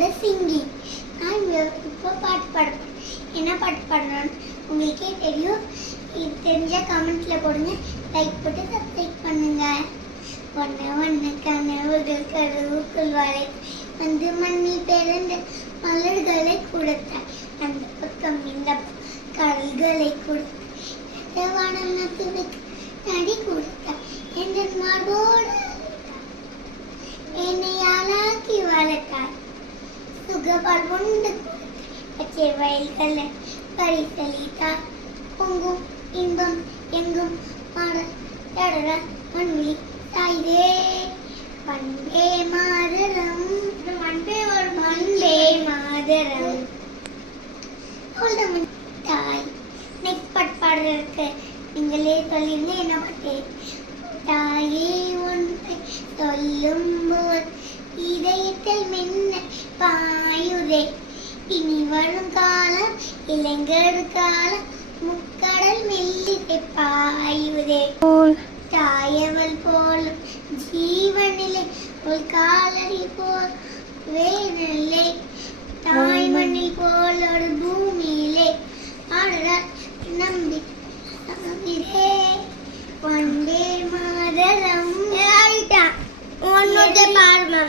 கூட சிங்கிங். நான் இப்போ பாட்டு பாடுறேன். என்ன பாட்டு பாடுறேன்னு உங்களுக்கே தெரியும். இது தெரிஞ்ச கமெண்ட்ல போடுங்க. லைக் போட்டு சப்ஸ்கிரைப் பண்ணுங்க. வண்ண வண்ண கனவுகள் கருவுக்குள் வளை வந்து மண்ணில் பிறந்த மலர்களை கொடுத்த அந்த பக்கம் இந்த கடல்களை கொடுத்த வானத்துக்கு நடி கொடுத்த என்ற மார்போடு என்னை ஆளாக்கி வளர்த்தார். சுகபால் உண்டு பச்சை வயல்களை பரிசளித்தார். பொங்கும் இன்பம் எங்கும் மாற மண்வெளி தாய்தே வந்தே மாதரம் வந்தே மாதரம் தாய். நெக்ஸ்ட் பாட்டு பாடுறதுக்கு நீங்களே சொல்லிருங்க என்ன பாட்டு. தாயே ஒன்றை சொல்லும் போது இதயத்தில் மின்ன பாயுதே. இனி வரும் காலம் இளைஞர் காலம் முக்கடல் மெல்லிசை பாயுதே. தாயவள் போலும் ஜீவனிலே ஒரு காலடி போல் வேனிலே தாய் மண்ணில் போல் ஒரு பூமியிலே ஆடுறார் நம்பி நம்பிதே வந்தே மாதரம். பாருமா